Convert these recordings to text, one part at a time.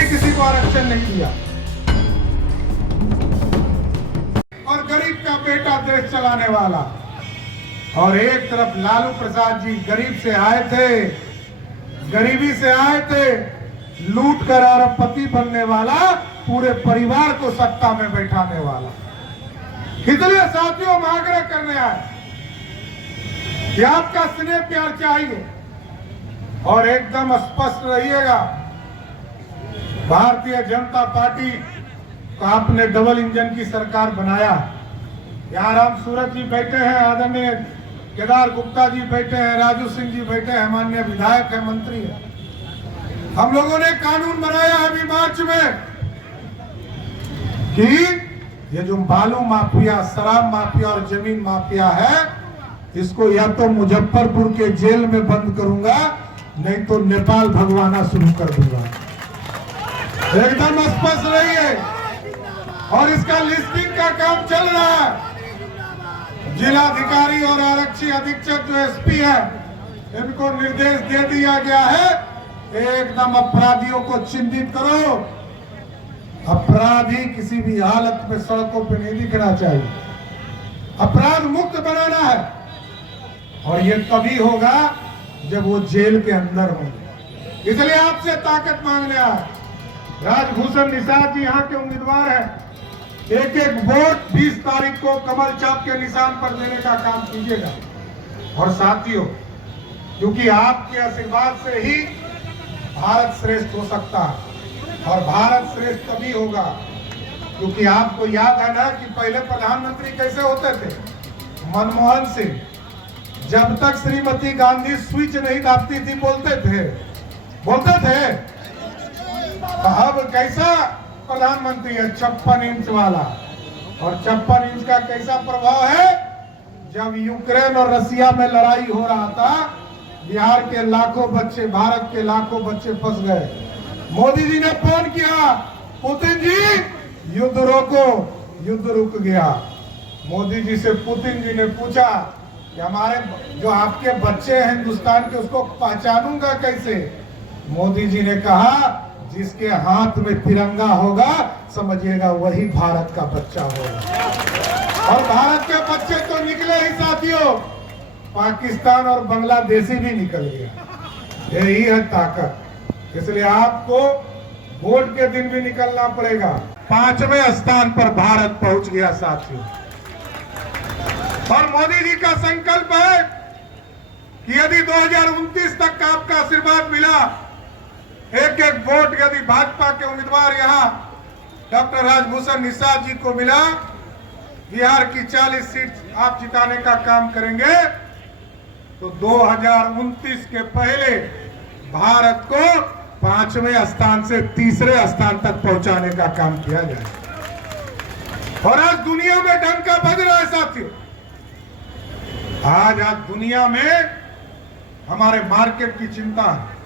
कभी किसी को आरक्षण नहीं दिया। और गरीब का बेटा देश चलाने वाला, और एक तरफ लालू प्रसाद जी गरीब से आए थे, गरीबी से आए थे, लूट कर अरबपति बनने वाला, पूरे परिवार को सत्ता में बैठाने वाला। इसलिए साथियों हम आग्रह करने आए कि आपका स्नेह प्यार चाहिए और एकदम स्पष्ट रहिएगा। भारतीय जनता पार्टी को आपने डबल इंजन की सरकार बनाया। यहाँ राम सूरत जी बैठे हैं, आदरणीय केदार गुप्ता जी बैठे हैं, राजू सिंह जी बैठे हैं, माननीय विधायक है, मंत्री है। हम लोगों ने कानून बनाया अभी मार्च में कि ये जो बालू माफिया, शराब माफिया और जमीन माफिया है, इसको या तो मुजफ्फरपुर के जेल में बंद करूंगा, नहीं तो नेपाल भगवाना शुरू कर दूंगा। एकदम स्पष्ट रहिए। और इसका लिस्टिंग का काम चल रहा है। जिलाधिकारी और आरक्षी अधीक्षक जो एसपी है, इनको निर्देश दे दिया गया है, एकदम अपराधियों को चिन्हित करो। अपराधी किसी भी हालत में सड़कों पे नहीं दिखना चाहिए। अपराध मुक्त बनाना है और ये तभी होगा जब वो जेल के अंदर होंगे। इसलिए आपसे ताकत मांगने आए। राजभूषण निषाद जी यहाँ के उम्मीदवार हैं। एक एक वोट 20 तारीख को कमल चाप के निशान पर देने का काम कीजिएगा। और साथियों, क्योंकि आपके आशीर्वाद से ही भारत श्रेष्ठ हो सकता है, और भारत श्रेष्ठ तभी होगा क्योंकि आपको याद है ना कि पहले प्रधानमंत्री कैसे होते थे? मनमोहन सिंह। जब तक श्रीमती गांधी स्विच नहीं दाबती थी बोलते थे। अब कैसा प्रधानमंत्री है? 56 इंच वाला। और 56 इंच का कैसा प्रभाव है? जब यूक्रेन और रसिया में लड़ाई हो रहा था, बिहार के लाखों बच्चे, भारत के लाखों बच्चे फंस गए। मोदी जी ने फोन किया, पुतिन जी युद्ध रोको, युद्ध रुक गया। मोदी जी से पुतिन जी ने पूछा कि हमारे जो आपके बच्चे हैं हिंदुस्तान के, उसको पहचानूंगा कैसे? मोदी जी ने कहा, जिसके हाथ में तिरंगा होगा समझिएगा वही भारत का बच्चा होगा। और भारत के बच्चे तो निकले ही साथियों, पाकिस्तान और बांग्लादेशी भी निकल गया। यही है ताकत। इसलिए आपको वोट के दिन भी निकलना पड़ेगा। 5वें स्थान पर भारत पहुंच गया साथियों। और मोदी जी का संकल्प है कि यदि 2029 तक का आपका आशीर्वाद मिला, एक एक वोट यदि भाजपा के उम्मीदवार यहाँ डॉक्टर राजभूषण निषाद जी को मिला, बिहार की 40 सीट आप जिताने का काम करेंगे, तो 2029 के पहले भारत को 5वें स्थान से 3रे स्थान तक पहुंचाने का काम किया जाए। और आज दुनिया में डंका बज रहा है साथियों। आज दुनिया में हमारे मार्केट की चिंता है।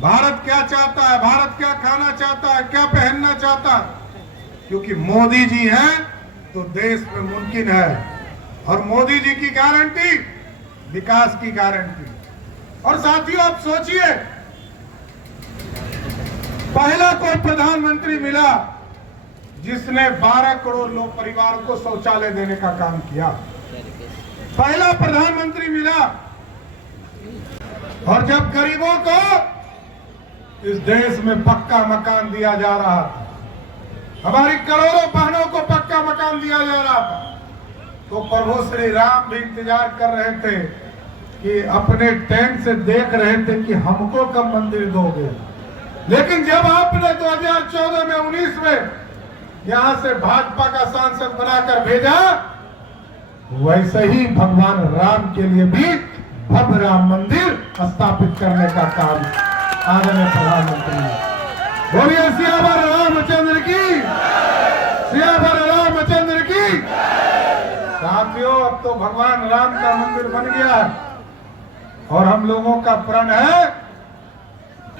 भारत क्या चाहता है, भारत क्या खाना चाहता है, क्या पहनना चाहता है। क्योंकि मोदी जी हैं तो देश में मुमकिन है। और मोदी जी की गारंटी विकास की गारंटी। और साथियों आप सोचिए, पहला कोई प्रधानमंत्री मिला जिसने 12 करोड़ लोग परिवारों को शौचालय देने का काम किया। पहला प्रधानमंत्री मिला। और जब गरीबों को इस देश में पक्का मकान दिया जा रहा था, हमारी करोड़ों बहनों को पक्का मकान दिया जा रहा था, तो प्रभु श्री राम भी इंतजार कर रहे थे कि अपने टेंट से देख रहे थे कि हमको कब मंदिर दोगे। लेकिन जब आपने 2014 में 19 में यहां से भाजपा का सांसद बनाकर भेजा, वैसे ही भगवान राम के लिए भी भव्य राम मंदिर स्थापित करने का काम आदरणीय प्रधानमंत्री। बोलिए सियावर रामचंद्र की, सियावर रामचंद्र की। साथियों, अब तो भगवान राम का मंदिर बन गया है और हम लोगों का प्रण है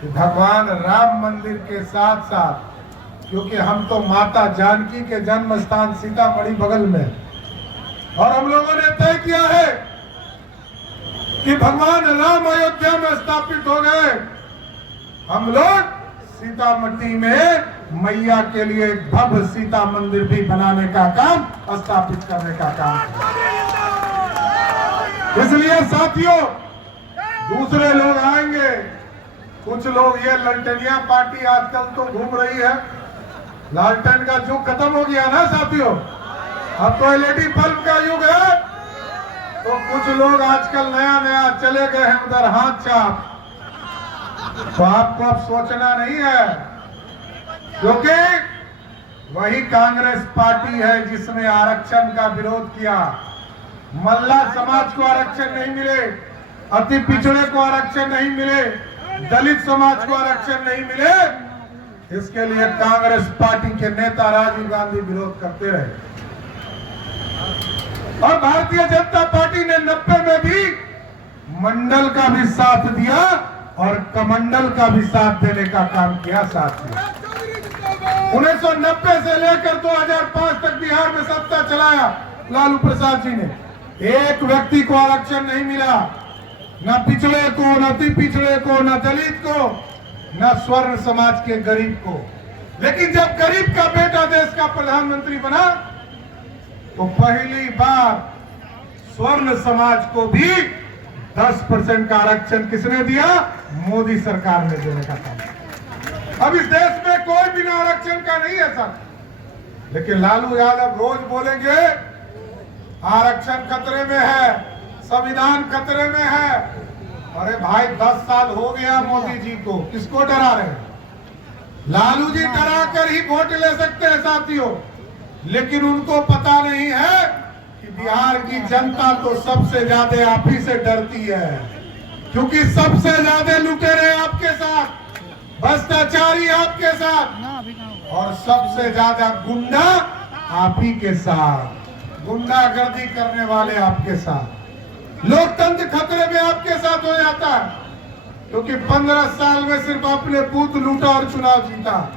कि भगवान राम मंदिर के साथ साथ, क्योंकि हम तो माता जानकी के जन्म स्थान सीतामढ़ी बगल में, और हम लोगों ने तय किया है कि भगवान राम अयोध्या में स्थापित हो गए, हम लोग सीतामढ़ी में मैया के लिए एक भव्य सीता मंदिर भी बनाने का काम, स्थापित करने का काम। इसलिए साथियों, दूसरे लोग आएंगे, कुछ लोग, ये ललटेनिया पार्टी आजकल तो घूम रही है, लालटेन का युग खत्म हो गया ना साथियों, अब तो एलईडी बल्ब का युग है। तो कुछ लोग आजकल नया नया चले गए हैं उधर हाथ छाप, तो आपको अब सोचना नहीं है, क्योंकि वही कांग्रेस पार्टी है जिसने आरक्षण का विरोध किया। मल्ला समाज को आरक्षण नहीं मिले, अति पिछड़े को आरक्षण नहीं मिले, दलित समाज को आरक्षण नहीं मिले, इसके लिए कांग्रेस पार्टी के नेता राजीव गांधी विरोध करते रहे। और भारतीय जनता पार्टी ने 90 में भी मंडल का भी साथ दिया और कमंडल का भी साथ देने का काम किया। साथियों, 1990 से लेकर 2005 तक बिहार में सत्ता चलाया लालू प्रसाद जी ने, एक व्यक्ति को आरक्षण नहीं मिला, न पिछड़े को, न अति पिछड़े को, न दलित को, न स्वर्ण समाज के गरीब को। लेकिन जब गरीब का बेटा देश का प्रधानमंत्री बना तो पहली बार स्वर्ण समाज को भी 10% का आरक्षण किसने दिया? मोदी सरकार ने देने का काम। अब इस देश में कोई बिना आरक्षण का नहीं है सर, लेकिन लालू यादव रोज बोलेंगे आरक्षण खतरे में है, संविधान खतरे में है। अरे भाई 10 साल हो गया मोदी जी को, किसको डरा रहे हैं? लालू जी डरा कर ही वोट ले सकते हैं साथियों, लेकिन उनको पता नहीं है कि बिहार की जनता तो सबसे ज्यादा आप ही से डरती है, क्योंकि सबसे ज्यादा लुटेरे आपके साथ, भ्रष्टाचारी आपके साथ, और सबसे ज्यादा गुंडा आप ही के साथ, गुंडागर्दी करने वाले आपके साथ। लोकतंत्र खतरे में आपके साथ हो जाता है, क्योंकि 15 साल में सिर्फ अपने बूथ लूटा और चुनाव जीता,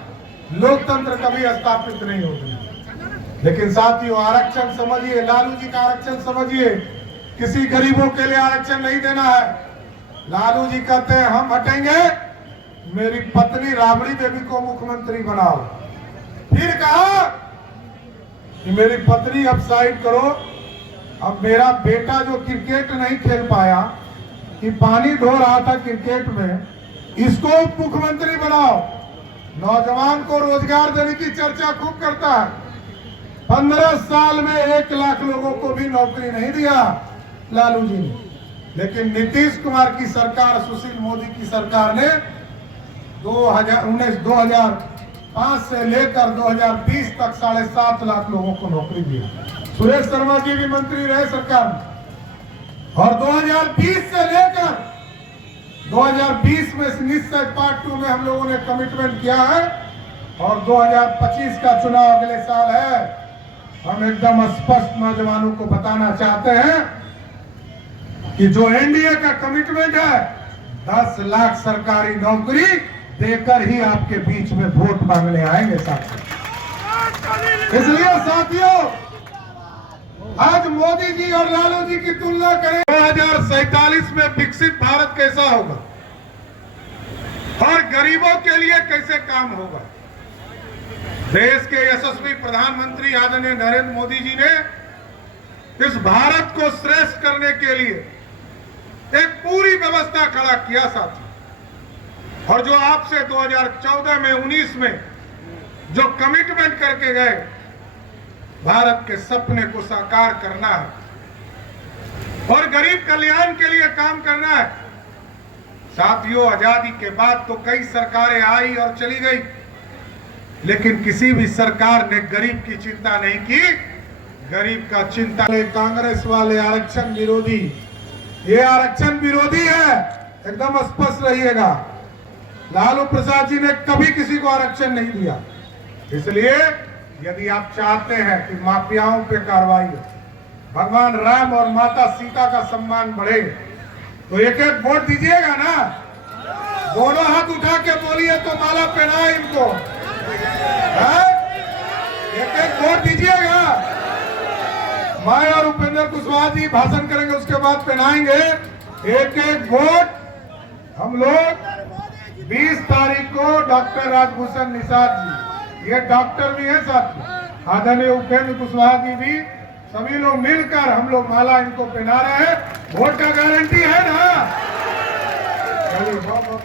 लोकतंत्र कभी स्थापित नहीं होगी। लेकिन साथियों, आरक्षण समझिए, लालू जी का आरक्षण समझिए, किसी गरीबों के लिए आरक्षण नहीं देना है। लालू जी कहते हैं हम हटेंगे, मेरी पत्नी राबड़ी देवी को मुख्यमंत्री बनाओ। फिर कहा कि मेरी पत्नी अब साइड करो, अब मेरा बेटा जो क्रिकेट नहीं खेल पाया, कि पानी धो रहा था क्रिकेट में, इसको मुख्यमंत्री बनाओ। नौजवान को रोजगार देने की चर्चा खूब करता है। 15 साल में 1 लाख लोगों को भी नौकरी नहीं दिया लालू जी ने, लेकिन नीतीश कुमार की सरकार, सुशील मोदी की सरकार ने 2005 से लेकर 2020 तक 7.5 लाख लोगों को नौकरी दी। सुरेश शर्मा जी भी मंत्री रहे सरकार में, और 2020 से लेकर 2020 में निश्चय पार्ट 2 में हम लोगों ने कमिटमेंट किया है, और 2025 का चुनाव अगले साल है। हम एकदम स्पष्ट नौजवानों को बताना चाहते हैं कि जो एनडीए का कमिटमेंट है, 10 लाख सरकारी नौकरी देकर ही आपके बीच में वोट मांगने आएंगे साथियों। इसलिए साथियों, आज मोदी जी और लालू जी की तुलना करें, 2047 में विकसित भारत कैसा होगा और गरीबों के लिए कैसे काम होगा। देश के यशस्वी प्रधानमंत्री आदरणीय नरेंद्र मोदी जी ने इस भारत को श्रेष्ठ करने के लिए एक पूरी व्यवस्था खड़ा किया साथी, और जो आपसे 2014 में 19 में जो कमिटमेंट करके गए, भारत के सपने को साकार करना है और गरीब कल्याण के लिए काम करना है। साथियों, आजादी के बाद तो कई सरकारें आई और चली गई, लेकिन किसी भी सरकार ने गरीब की चिंता नहीं की। गरीब का चिंता, कांग्रेस वाले आरक्षण विरोधी, ये आरक्षण विरोधी है, एकदम स्पष्ट रहिएगा। लालू प्रसाद जी ने कभी किसी को आरक्षण नहीं दिया। इसलिए यदि आप चाहते हैं कि माफियाओं पे कार्रवाई हो, भगवान राम और माता सीता का सम्मान बढ़े, तो एक एक वोट दीजिएगा ना। दोनों हाथ उठा के बोलिए तो माला पहनाए इनको, एक एक वोट दीजिएगा। मैं और उपेंद्र कुशवाहा जी भाषण करेंगे, उसके बाद पहनाएंगे। एक एक वोट हम लोग 20 तारीख को डॉक्टर राजभूषण निषाद जी, ये डॉक्टर भी है साथी, आदरणीय उपेंद्र कुशवाहा जी भी, सभी लोग मिलकर हम लोग माला इनको पहना रहे हैं। वोट का गारंटी है ना? चलिए बहुत बहुत